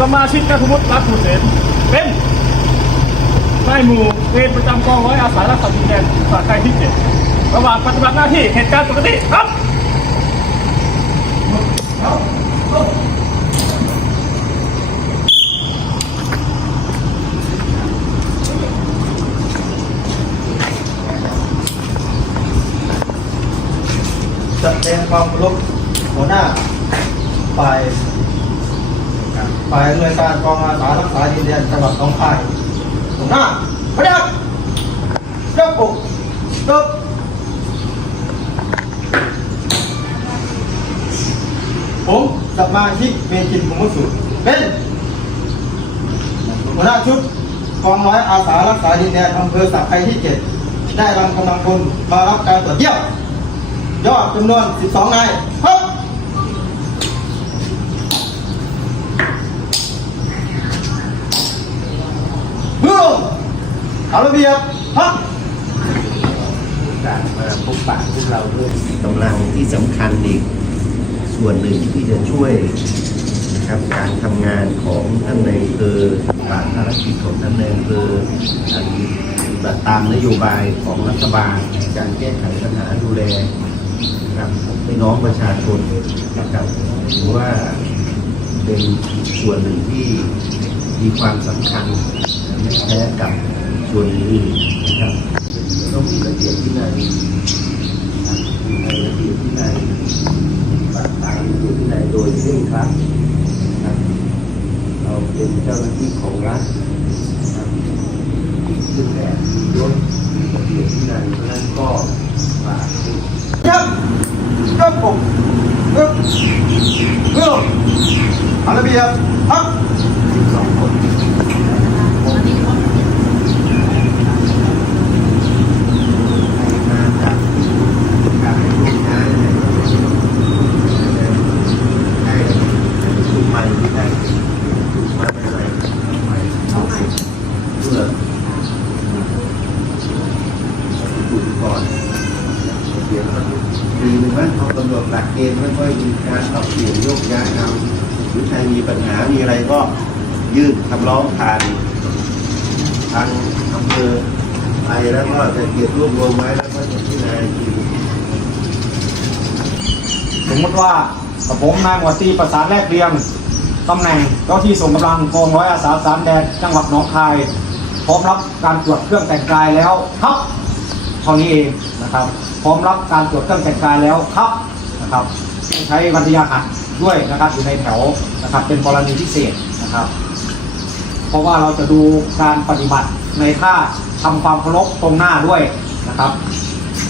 สมาชิกนัทวุฒิรักสุเสนเป็นนายหมู่เวรประจำกองร้อยอาสารักษาดินแดนสาขาที่เจ็ดระหว่างปฏิบัติหน้าที่เหตุการณ์ปกติครับแสดงความเคารพหัวหน้าฝ่าย ฝ่ายอำนวยการกองอาสารักษาดินแดนจังหวัดหนองคายหัวหน้าพระเจ้าเจ้าปุกเจ้าผมสมาชิกเมจินพงศ์สุเป็นหัวหน้าชุดกองร้อยอาสารักษาดินแดนอำเภอสักไคที่เจ็ดได้นำกำลังพลมารับการตรวจเยี่ยมยอดจำนวน 12 นายครับ เพื่อเอาระเบียบครับการมาพบปะพวกเราด้วยกำลังที่สำคัญอีก ส่วนหนึ่งที่จะช่วยนะครับการทำงานของท่านในอำเภอผ่านภารกิจของท่านในอำเภอการปฏิบัติตามนโยบายของรัฐบาลการแก้ไขปัญหาดูแลครับพี่น้องประชาชนนะครับถือว่าเป็นส่วนหนึ่งที่ มีความสำคัญไม่แพ้กับส่วนอื่นะครับต้องมีระเบียบวินัยมีในระเบียบวินัยปฏิบัติตามระเบียบวินัยโดยเร่งครัดนะครับเราเป็นเจ้าหน้าที่ของรัฐนะซึ่งแบบมียศมีระเบียบวินัยเพราะนั้นก็ฝากครับเจ้าปุกเพื่อเพื่อเอาระเบียบครับ สิบสองคนให้มาจากการให้ร่วมงานให้ให้ชุมใหม่ที่ได้มาเป็นอะไรใหม่เอาเสร็จเพื่ออุปกรณ์เดี๋ยวมันดีหนึ่งว่าเขากำหนดหลักเกณฑ์ไม่ค่อยมีการปรับเปลี่ยนโยกย้ายนำหรือใครมีปัญหามีอะไรก็ ยื่นคำร้องผ่านทางอำเภอไปแล้วก็จะเก็บรวบรวมไว้แล้วก็จะพิจารณาอีกทีสมมติว่าผมนายหมวดตีประสานแรกเรียงตำแหน่งเจ้าที่ส่งกำลังกองร้อยอาสาสามแดนจังหวัดหนองคาย พร้อมรับการตรวจเครื่องแต่งกายแล้วครับเท่านี้เองนะครับ พร้อมรับการตรวจเครื่องแต่งกายแล้วครับนะครับ ใช้วันทยาหัดด้วยนะครับอยู่ในแถวนะครับเป็นกรณีพิเศษนะครับ เพราะว่าเราจะดูการปฏิบัติในท่าทำความเคารพตรงหน้าด้วยนะครับ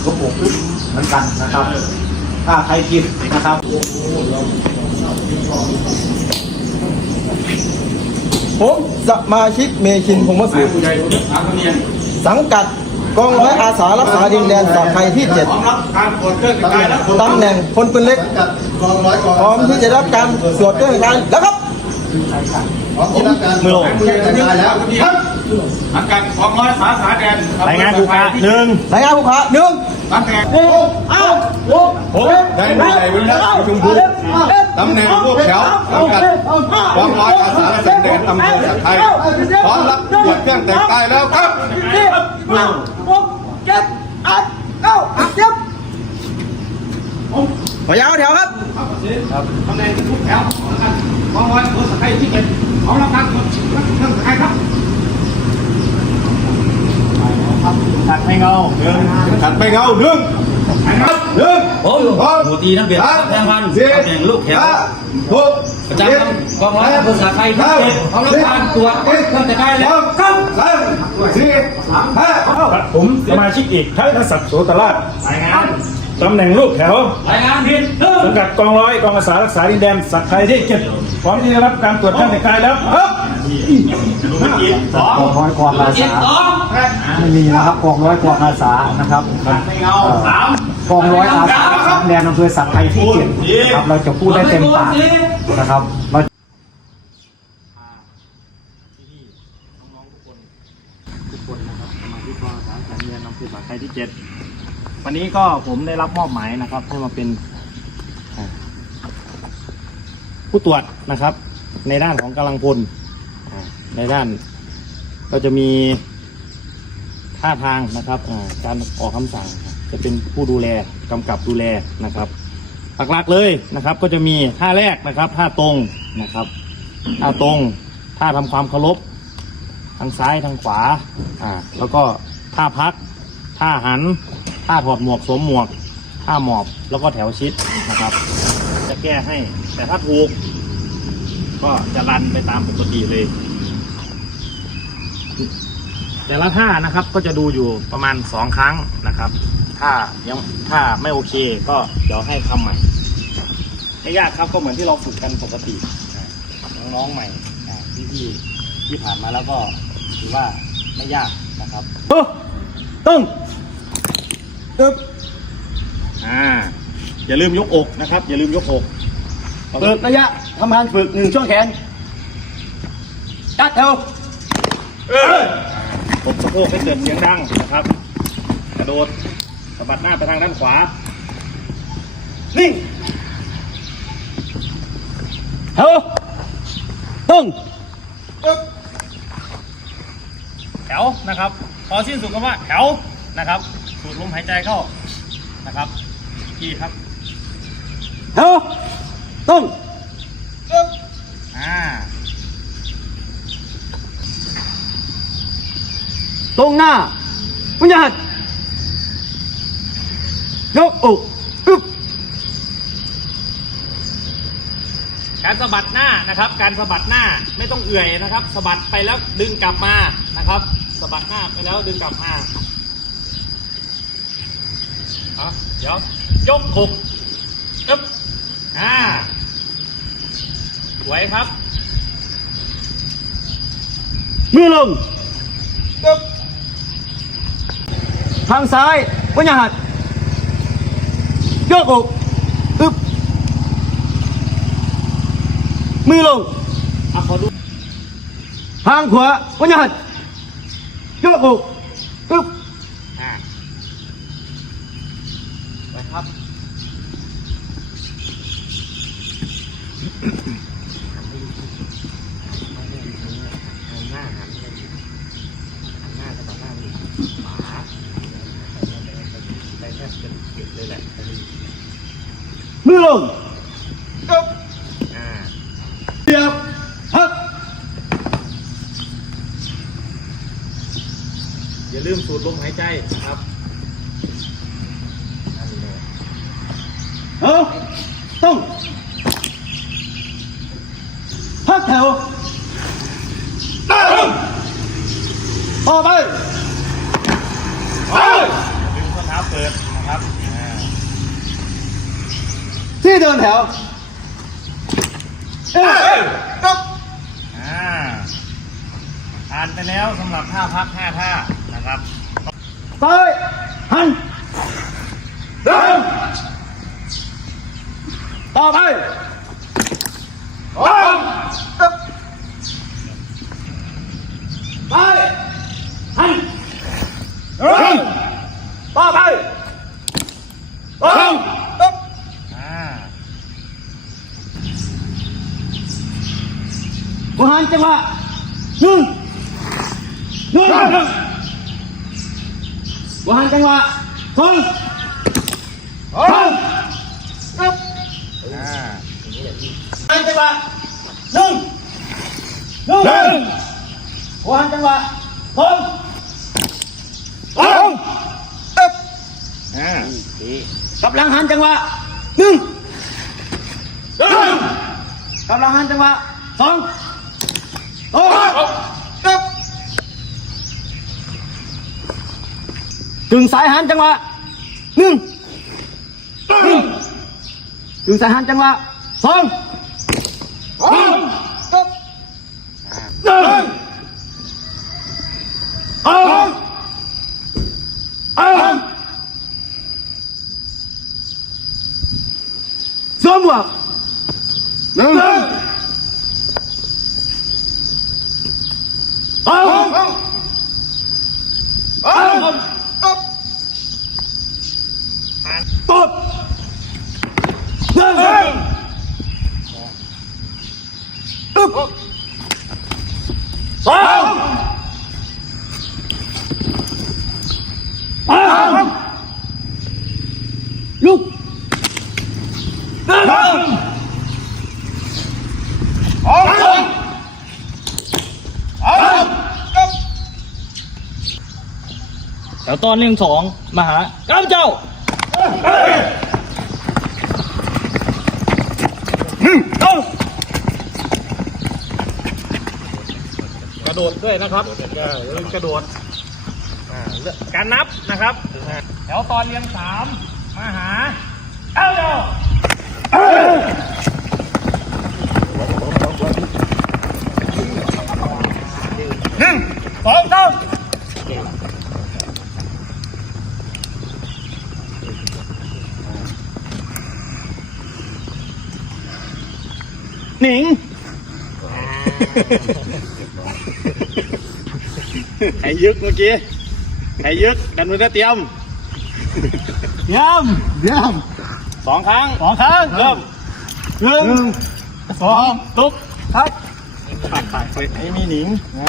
ยกอกขึ้นเหมือนกันนะครับ ถ้าใครผิดนะครับผมสมาชิกเมชินพงศ์สุดสังกัดกองร้อยอาสารักษาดินแดนสักไคที่เจ็ดการตรวจเครื่องแต่งกายแล้วตำแหน่งพลปืนเล็กกองร้อยกองพร้อมที่จะรับการตรวจเครื่องแต่งกายแล้วครับ พร้อมที่รับการมือลงได้แล้วสังกัดกองร้อยสาสาแดนรายงานผู้ค้าหนึ่งรายงานผู้ค้าหนึ่งตำแหน่งอ้าวโอ้ผมได้ในใจวินัยชมพูตำแหน่งพวกแถวสังกัดกองร้อยอาสาและสังเดชอำเภอสักไทยพร้อมรับตรวจเครื่องแต่งกายแล้วครับขอยาวแถวครับตำแหน่งทุกแถวนะครับกองร้อยตัวสกายที่เป็น ของรับการตรวจเครื่องแต่งกายครับตัดไม่เงาหนึ่งขัดไปเงาหนึ่งหนึ่งผมสองหมูตีนักเบียดแทงพันสี่แข่งลูกแขวห้าหกประจำกองร้อยอำเภอสาไคที่เจ็ดเขารับการตรวจเครื่องแต่งกายแล้วสามสี่ห้าผมสมาชิกอีกทักศักดิ์โสตราชรายงาน ตำแหน่งลูกแถวรายงานผิดหนึ่งสังกัดกองร้อยกองอาสารักษาดินแดนสักไทยที่เจ็ดพร้อมที่จะรับการตรวจเครื่องแต่งกายแล้วครับสองกองร้อยกองอาเจ็ดสาสองไม่มีนะครับกองร้อยกองอาสานะครับไม่เงาสามกองร้อยอาสาสามแดนอำเภอสักไทยที่เจ็ดนะครับเราจะพูดได้เต็มปากนะครับเรากองสารสันเรียนอำเภอสาไครที่เจ็ด วันนี้ก็ผมได้รับมอบหมายนะครับ ให้มาเป็นผู้ตรวจนะครับ ในด้านของกำลังพลในด้าน ก็จะมีท่าทางนะครับการออกคำสั่งจะเป็นผู้ดูแลกำกับดูแลนะครับหลักๆเลยนะครับ ก็จะมีท่าแรกนะครับท่าตรงนะครับท่าตรงท่าทำความเคารพทางซ้ายทางขวาอ่าแล้วก็ท่าพัก ท่าหัน ท่าถอดหมวกสวมหมวกท่าหมอบแล้วก็แถวชิดนะครับ จะแก้ให้ แต่ถ้าถูก ก็จะรันไปตามปกติเลย แต่ละท่านะครับก็จะดูอยู่ประมาณสองครั้งนะครับ ถ้ายังถ้าไม่โอเคก็เดี๋ยวให้คำใหม่ไม่ยากครับก็เหมือนที่เราฝึกกันปกติน้องๆใหม่อ่าพี่ๆที่ผ่านมาแล้วก็ถือว่าไม่ยากนะครับตึ้ง ตึ๊บอ่าอย่าลืมยกอกนะครับ อย่าลืมยกอกฝึกระยะทำงานฝึกหนึ่งช่วงแขนจัดแถวกดสะโพกให้เกิดเสียงดังนะครับ กระโดดสะบัดหน้าไปทางด้านขวา นิ่งแถวตึ้งแถวนะครับ พอสิ้นสุดคำว่าแถวนะครับ สูดลมหายใจเข้านะครับที่ครับแถวตึ้งอ่าตรงหน้าพุญญาตยกอกอึ๊บการสะบัดหน้านะครับ การสะบัดหน้าไม่ต้องเอื่อยนะครับสะบัดไปแล้วดึงกลับมานะครับสะบัดหน้าไปแล้วดึงกลับมา อะเดี๋ยวยกหกอึ๊บอ่าสวยครับ มือลงอึ๊บทางซ้ายพุญญาตยกอกอึ๊บมือลงอะขอดูทางขวาพุญญาตยกอกอึ๊บ อ่าไปครับหันหน้าหันไปหันหน้าจะต่อหน้ามีขวาไปแทบจะเก็บเลยแหละมือลงอึ๊บอ่าเสียบฮักอย่าลืมสูดลมหายใจนะครับนั่นเลยเอาต้องพักแถวต่อไป ดึงข้อเท้าเปิดนะครับอ่า ที่ เดินแถวเอ้ยกับอ่าผ่านไปแล้วสำหรับท่าพักห้าท่านะครับซ้ายหันเดินต่อไปกับไปหันเดินต่อไปตรงกับ อ่า หัวหัน จังหวะหนึ่งหนึ่งหัวหันจังหวะสองสองปึ๊บอ่าหันจังหวะหนึ่งหนึ่งหัวหันจังหวะสองสองปึ๊บอ่าดีกับหลังหันจังหวะหนึ่งหนึ่งกับหลังหันจังหวะสอง สองปึ๊บถึงสายหันจังหวะหนึ่งหนึ่งถึงสายหันจังหวะสองสองกับหนึ่งสองสองสวมหมวกหนึ่ง สองสอง ตุ๊บสองลุก แถวตอนเรื่องสองมาหาข้าพเจ้ากระโดดด้วยนะครับอย่าลืมกระโดดอ่าเลือกการนับนะครับแถวตอนเรียงสามมาหาข้าเจ้าหนึ่งสองสาม หนิง ใครยึกเมื่อกี้ใครยึกดันมือเตรียมเตรียมเยี่ยมสองครั้งสองครั้งเริ่มหนึ่งสองตุ๊บครับตัดตัดไปไอ้มีหนิงอ่า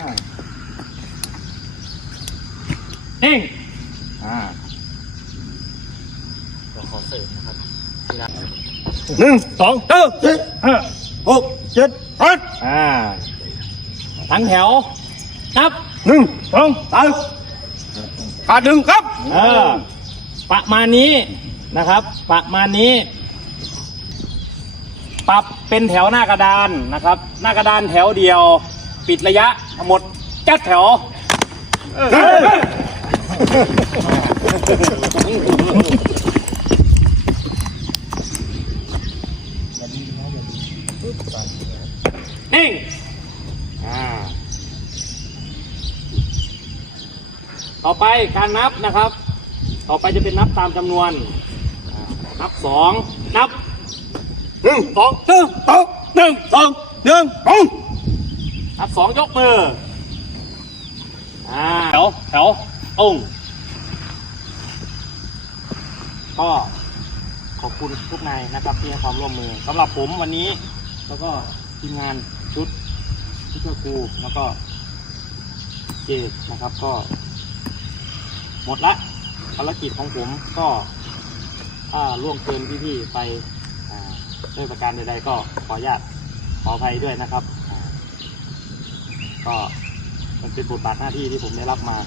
นิ่งอ่าก็ขอเสริมนะครับหนึ่งสองเออห้าหกเจ็ดแปดอ่าทั้งแถวนับ หนึ่งสองสามขาดหนึ่งครับเออประมาณนี้นะครับ ประมาณนี้ ปรับเป็นแถวหน้ากระดานนะครับ หน้ากระดานแถวเดียว ปิดระยะทั้งหมดจัดแถวนิ่งอ่า ต่อไปการนับนะครับ ต่อไปจะเป็นนับตามจำนวนอ่านับสองนับหนึ่งสองหนึ่งสองหนึ่งสองหนึ่งสองนับสองยกมืออ่าแถวแถวองค์ก็ขอบคุณทุกนายนะครับที่ให้ความร่วมมือสำหรับผมวันนี้ แล้วก็ทีมงานชุดที่ช่วยครูแล้วก็เจนะครับก็ หมดละภารกิจของผมก็ถ้าล่วงเกินพี่ๆไปด้วยประการใดๆก็ขออนุญาตขออภัยด้วยนะครับ ก็มันเป็นบทบาทหน้าที่ที่ผมได้รับมา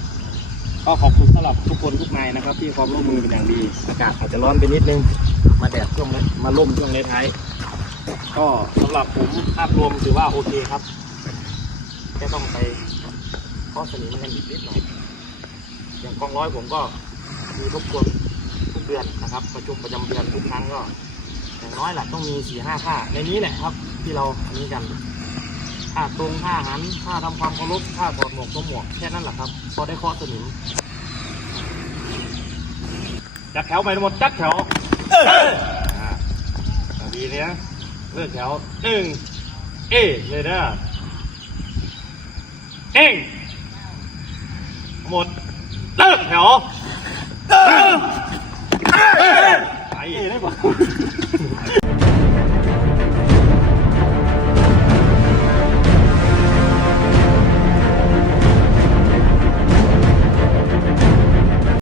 ก็ขอบคุณสำหรับทุกคนทุกนายนะครับ ที่ความร่วมมือเป็นอย่างดี อากาศอาจจะร้อนไปนิดนึง มาแดดช่วงนี้มาล่มช่วงในท้าย ก็สำหรับผมภาพรวมถือว่าโอเคครับแค่ต้องไปข้อสนิมกันอีกนิดหน่อย อย่างกองร้อยผมก็มีทบทวนทุกเดือนนะครับ ประชุมประจำเดือนทุกครั้งก็ อย่างน้อยแหละต้องมีสี่ห้าค่าในนี้แหละครับ ที่เราอันนี้กันค่าตรงค่าหันค่าทำความเคารพค่าถอดหมวกสวมหมวกแค่นั้นแหละครับ พอได้เคาะสนิมจัดแถวไปหมดจัดแถวอ่าดีเลยนะเลือกแถวหนึ่งเอเลยนะเองหมด แถวเอ้ได้ปะ